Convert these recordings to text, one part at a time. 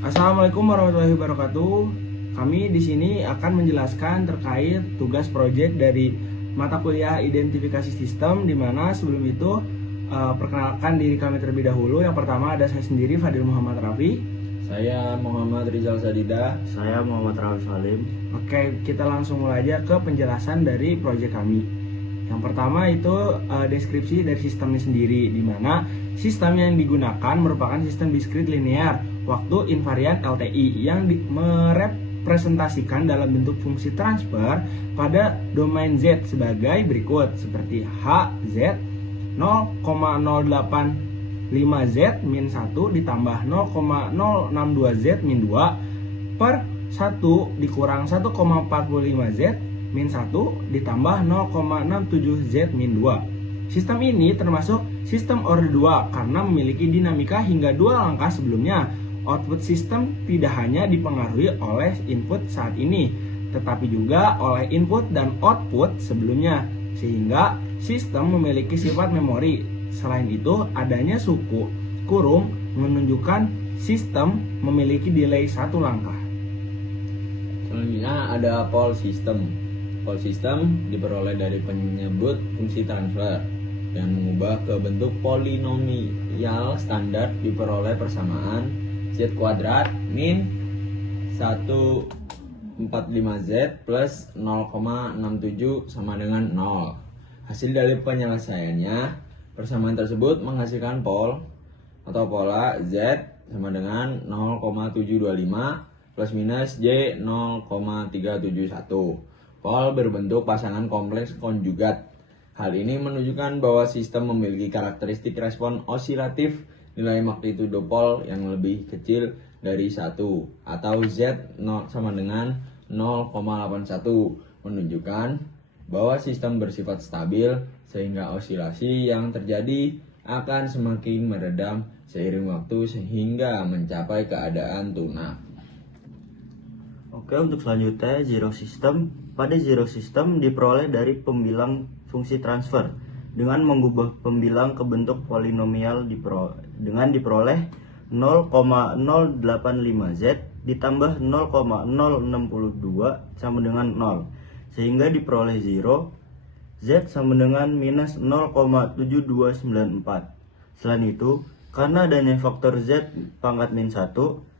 Assalamualaikum warahmatullahi wabarakatuh. Kami di sini akan menjelaskan terkait tugas proyek dari mata kuliah identifikasi sistem, di mana sebelum itu perkenalkan diri kami terlebih dahulu. Yang pertama ada saya sendiri, Fadil Muhammad Rafi. Saya Muhammad Rizal Sadida. Saya Muhammad Rafi Salim. Oke, kita langsung mulai aja ke penjelasan dari proyek kami. Yang pertama itu deskripsi dari sistemnya sendiri, di mana sistem yang digunakan merupakan sistem diskrit linear waktu invariant LTI yang merepresentasikan dalam bentuk fungsi transfer pada domain Z sebagai berikut, seperti H, Z, 0,085 Z min 1 ditambah 0,062 Z min 2 per 1 dikurang 1,45 Z min 1 ditambah 0,67 Z min 2. Sistem ini termasuk sistem order 2 karena memiliki dinamika hingga 2 langkah sebelumnya. Output sistem tidak hanya dipengaruhi oleh input saat ini, tetapi juga oleh input dan output sebelumnya, sehingga sistem memiliki sifat memori. Selain itu, adanya suku kurung menunjukkan sistem memiliki delay 1 langkah. Selanjutnya ada Pol System. Pol System diperoleh dari penyebut fungsi transfer yang mengubah ke bentuk polinomial standar diperoleh persamaan Z kuadrat min 145Z plus 0,67 sama dengan 0. Hasil dari penyelesaiannya, persamaan tersebut menghasilkan pol atau pola Z sama dengan 0,725 plus minus J 0,371. Pol berbentuk pasangan kompleks konjugat. Hal ini menunjukkan bahwa sistem memiliki karakteristik respon osilatif nilai magnitudo pol yang lebih kecil dari 1 atau Z sama dengan 0,81, menunjukkan bahwa sistem bersifat stabil sehingga osilasi yang terjadi akan semakin meredam seiring waktu sehingga mencapai keadaan tunak. Oke, untuk selanjutnya zero system. Pada zero system diperoleh dari pembilang fungsi transfer dengan mengubah pembilang ke bentuk polinomial dengan diperoleh 0,085Z ditambah 0,062 sama dengan 0, sehingga diperoleh 0. Z sama dengan minus 0,7294. Selain itu, karena adanya faktor Z pangkat min 1,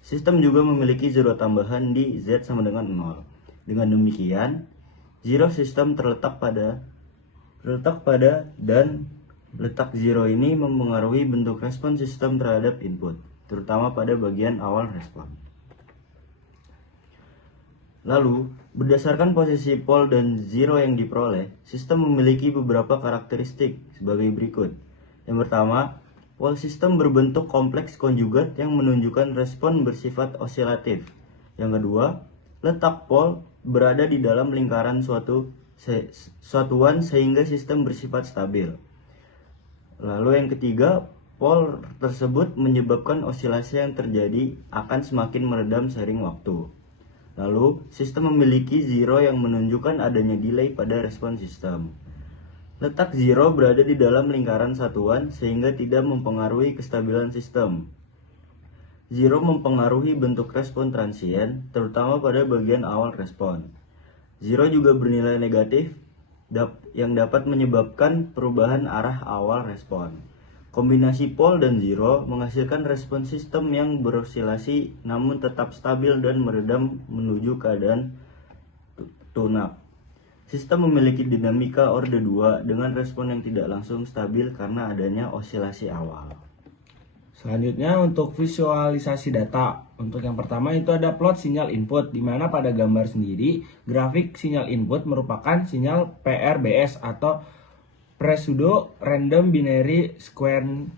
sistem juga memiliki zero tambahan di Z sama dengan 0. Dengan demikian, zero system terletak pada dan letak zero ini mempengaruhi bentuk respon sistem terhadap input, terutama pada bagian awal respon. Lalu, berdasarkan posisi pol dan zero yang diperoleh, sistem memiliki beberapa karakteristik sebagai berikut. Yang pertama, pol sistem berbentuk kompleks konjugat yang menunjukkan respon bersifat osilatif. Yang kedua, letak pol berada di dalam lingkaran satuan sehingga sistem bersifat stabil. Lalu yang ketiga, pol tersebut menyebabkan osilasi yang terjadi akan semakin meredam seiring waktu. Lalu, sistem memiliki zero yang menunjukkan adanya delay pada respon sistem. Letak zero berada di dalam lingkaran satuan sehingga tidak mempengaruhi kestabilan sistem. Zero mempengaruhi bentuk respon transien, terutama pada bagian awal respon. Zero juga bernilai negatif yang dapat menyebabkan perubahan arah awal respon. Kombinasi pol dan zero menghasilkan respon sistem yang berosilasi namun tetap stabil dan meredam menuju keadaan tunak. Sistem memiliki dinamika orde 2 dengan respon yang tidak langsung stabil karena adanya osilasi awal. Selanjutnya untuk visualisasi data. Untuk yang pertama itu ada plot sinyal input, di mana pada gambar sendiri grafik sinyal input merupakan sinyal PRBS atau pseudo random binary sequence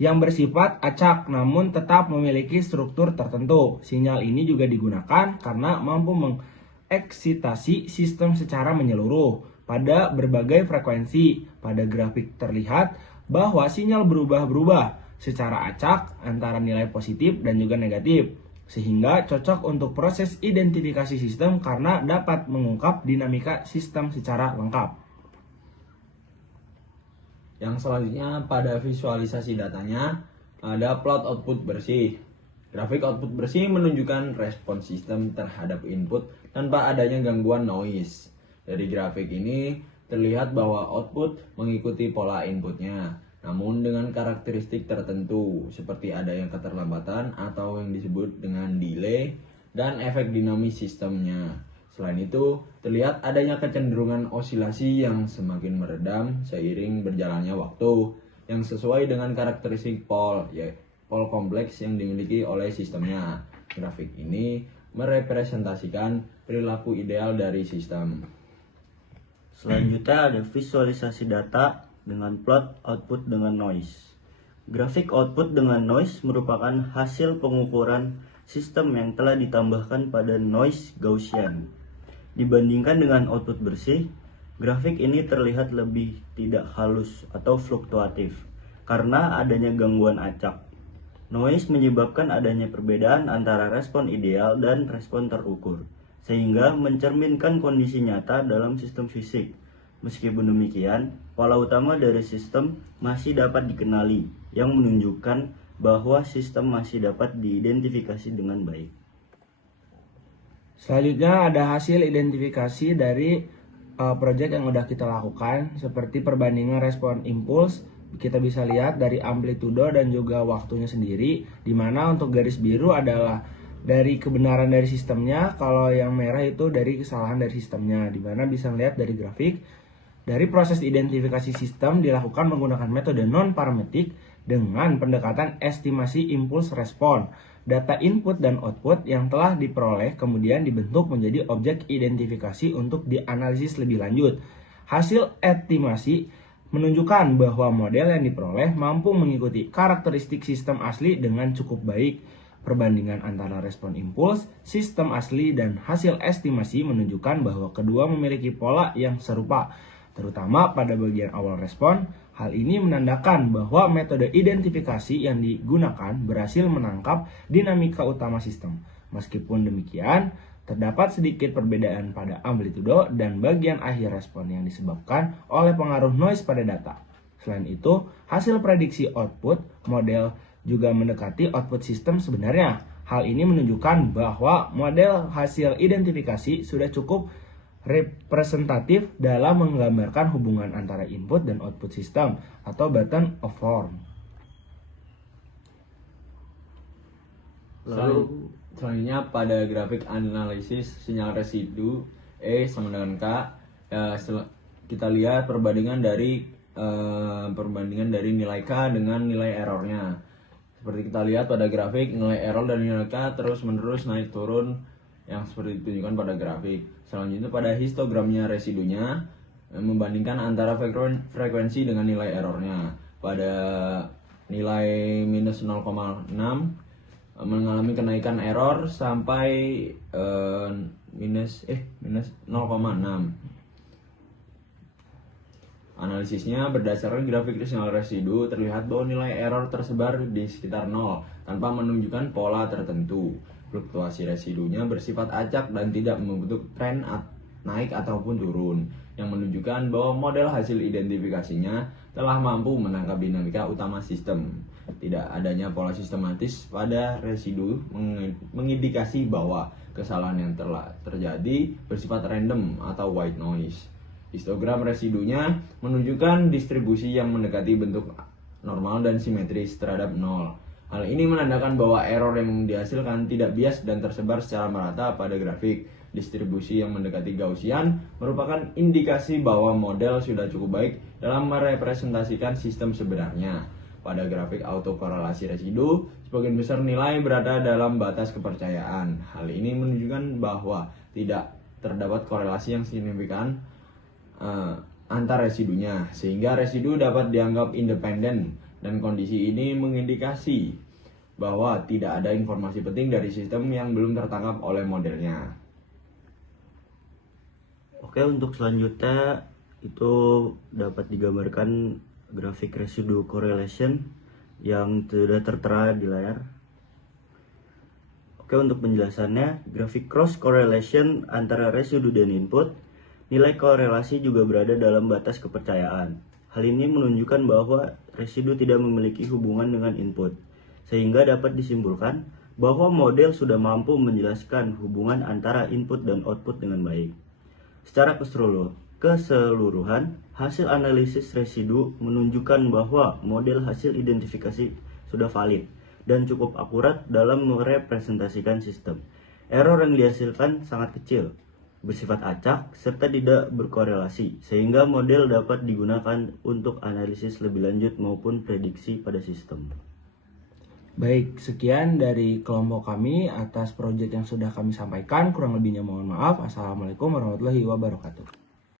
yang bersifat acak namun tetap memiliki struktur tertentu. Sinyal ini juga digunakan karena mampu mengeksitasi sistem secara menyeluruh pada berbagai frekuensi. Pada grafik terlihat bahwa sinyal berubah-berubah secara acak antara nilai positif dan juga negatif, sehingga cocok untuk proses identifikasi sistem karena dapat mengungkap dinamika sistem secara lengkap. Yang selanjutnya pada visualisasi datanya ada plot output bersih. Grafik output bersih menunjukkan respon sistem terhadap input tanpa adanya gangguan noise. Dari grafik ini terlihat bahwa output mengikuti pola inputnya, namun dengan karakteristik tertentu seperti adanya keterlambatan atau yang disebut dengan delay dan efek dinamis sistemnya. Selain itu, terlihat adanya kecenderungan osilasi yang semakin meredam seiring berjalannya waktu, yang sesuai dengan karakteristik pol kompleks yang dimiliki oleh sistemnya. Grafik ini merepresentasikan perilaku ideal dari sistem. Selanjutnya ada visualisasi data dengan plot output dengan noise. Grafik output dengan noise merupakan hasil pengukuran sistem yang telah ditambahkan pada noise Gaussian. Dibandingkan dengan output bersih, grafik ini terlihat lebih tidak halus atau fluktuatif karena adanya gangguan acak. Noise menyebabkan adanya perbedaan antara respon ideal dan respon terukur, sehingga mencerminkan kondisi nyata dalam sistem fisik. Meskipun demikian, pola utama dari sistem masih dapat dikenali, yang menunjukkan bahwa sistem masih dapat diidentifikasi dengan baik. Selanjutnya ada hasil identifikasi dari project yang udah kita lakukan, seperti perbandingan respon impuls. Kita bisa lihat dari amplitudo dan juga waktunya sendiri, di mana untuk garis biru adalah dari kebenaran dari sistemnya, kalau yang merah itu dari kesalahan dari sistemnya, di mana bisa melihat dari grafik. Dari proses identifikasi sistem dilakukan menggunakan metode non-parametik dengan pendekatan estimasi impuls respon. Data input dan output yang telah diperoleh kemudian dibentuk menjadi objek identifikasi untuk dianalisis lebih lanjut. Hasil estimasi menunjukkan bahwa model yang diperoleh mampu mengikuti karakteristik sistem asli dengan cukup baik. Perbandingan antara respon impuls, sistem asli, dan hasil estimasi menunjukkan bahwa kedua memiliki pola yang serupa, terutama pada bagian awal respon. Hal ini menandakan bahwa metode identifikasi yang digunakan berhasil menangkap dinamika utama sistem. Meskipun demikian, terdapat sedikit perbedaan pada amplitudo dan bagian akhir respon yang disebabkan oleh pengaruh noise pada data. Selain itu, hasil prediksi output model juga mendekati output sistem sebenarnya. Hal ini menunjukkan bahwa model hasil identifikasi sudah cukup representatif dalam menggambarkan hubungan antara input dan output sistem atau button of form. Selanjutnya pada grafik analisis sinyal residu E sama dengan K, kita lihat perbandingan dari nilai K dengan nilai errornya. Seperti kita lihat pada grafik, nilai error dan nilai K terus menerus naik turun yang seperti ditunjukkan pada grafik. Selanjutnya pada histogramnya residunya membandingkan antara frekuensi dengan nilai errornya. Pada nilai minus 0,6 mengalami kenaikan error sampai minus 0,6. Analisisnya berdasarkan grafik sinyal residu terlihat bahwa nilai error tersebar di sekitar 0 tanpa menunjukkan pola tertentu. Fluktuasi residunya bersifat acak dan tidak membentuk tren naik ataupun turun, yang menunjukkan bahwa model hasil identifikasinya telah mampu menangkap dinamika utama sistem. Tidak adanya pola sistematis pada residu mengindikasi bahwa kesalahan yang telah terjadi bersifat random atau white noise. Histogram residunya menunjukkan distribusi yang mendekati bentuk normal dan simetris terhadap 0. Hal ini menandakan bahwa error yang dihasilkan tidak bias dan tersebar secara merata pada grafik. Distribusi yang mendekati Gaussian merupakan indikasi bahwa model sudah cukup baik dalam merepresentasikan sistem sebenarnya. Pada grafik autokorelasi residu, sebagian besar nilai berada dalam batas kepercayaan. Hal ini menunjukkan bahwa tidak terdapat korelasi yang signifikan antar residunya, sehingga residu dapat dianggap independen. Dan kondisi ini mengindikasi bahwa tidak ada informasi penting dari sistem yang belum tertangkap oleh modelnya. Oke, untuk selanjutnya itu dapat digambarkan grafik residu correlation yang sudah tertera di layar. Oke, untuk penjelasannya, grafik cross correlation antara residu dan input, nilai korelasi juga berada dalam batas kepercayaan. Hal ini menunjukkan bahwa residu tidak memiliki hubungan dengan input, sehingga dapat disimpulkan bahwa model sudah mampu menjelaskan hubungan antara input dan output dengan baik. Secara keseluruhan, hasil analisis residu menunjukkan bahwa model hasil identifikasi sudah valid dan cukup akurat dalam merepresentasikan sistem. Error yang dihasilkan sangat kecil, bersifat acak, serta tidak berkorelasi, sehingga model dapat digunakan untuk analisis lebih lanjut maupun prediksi pada sistem. Baik, sekian dari kelompok kami atas proyek yang sudah kami sampaikan. Kurang lebihnya mohon maaf. Assalamualaikum warahmatullahi wabarakatuh.